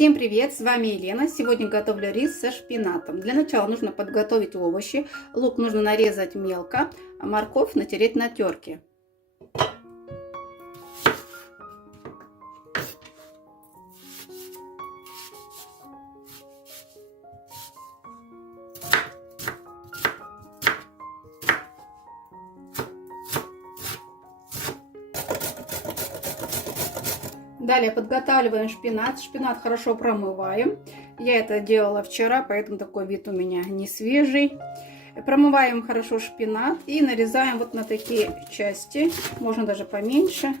Всем привет, с вами Елена. Сегодня готовлю рис со шпинатом. Для начала нужно подготовить овощи. Лук нужно нарезать мелко, а морковь натереть на терке. Далее подготавливаем шпинат. Шпинат хорошо промываем. Я это делала вчера, поэтому такой вид у меня не свежий. Промываем хорошо шпинат и нарезаем вот на такие части. Можно даже поменьше.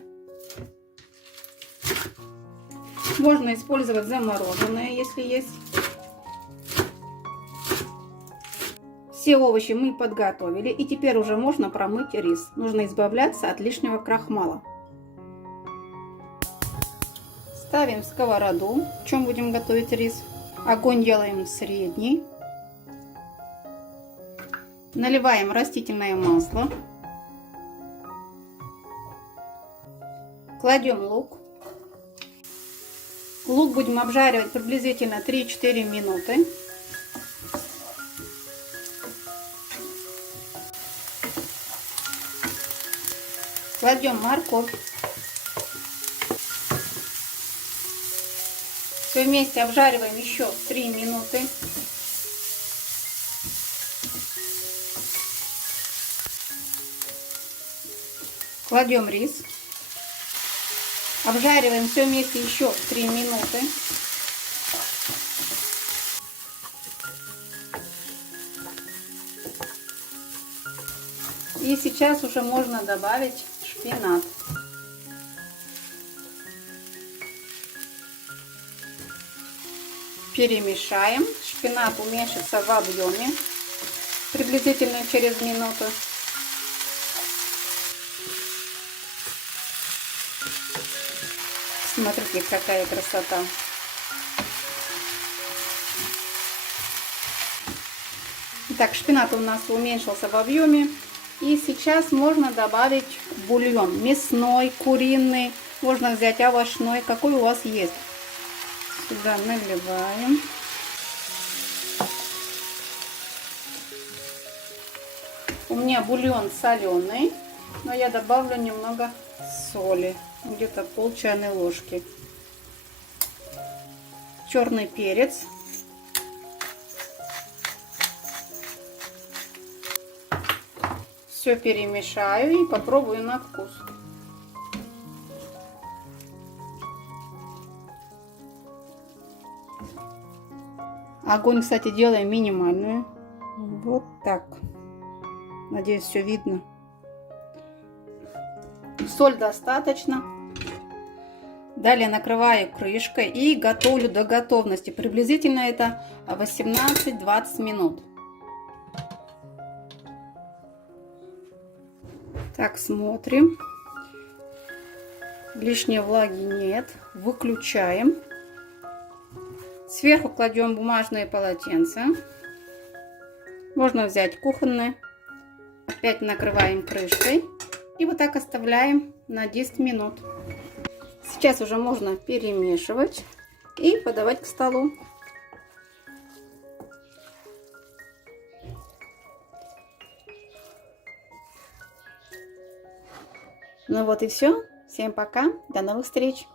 Можно использовать замороженные, если есть. Все овощи мы подготовили. И теперь уже можно промыть рис. Нужно избавляться от лишнего крахмала. Ставим сковороду, в чем будем готовить рис. Огонь делаем средний. Наливаем растительное масло. Кладем лук. Лук будем обжаривать приблизительно 3-4 минуты. Кладем морковь. Все вместе обжариваем еще 3 минуты. Кладем рис. Обжариваем все вместе еще 3 минуты. И сейчас уже можно добавить шпинат. Перемешаем. Шпинат уменьшится в объеме приблизительно через минуту. Смотрите, какая красота. Итак, шпинат у нас уменьшился в объеме. И сейчас можно добавить бульон. Мясной, куриный. Можно взять овощной, какой у вас есть. Сюда наливаем. У меня бульон соленый, но я добавлю немного соли, где-то пол чайной ложки. Черный перец. Все перемешаю и попробую на вкус. Огонь, кстати, делаем минимальную. Вот так. Надеюсь, все видно. Соль достаточно. Далее накрываю крышкой и готовлю до готовности. Приблизительно это 18-20 минут. Так, смотрим. Лишней влаги нет. Выключаем. Сверху кладем бумажные полотенца. Можно взять кухонные. Опять накрываем крышкой. И вот так оставляем на 10 минут. Сейчас уже можно перемешивать и подавать к столу. Ну вот и все. Всем пока. До новых встреч.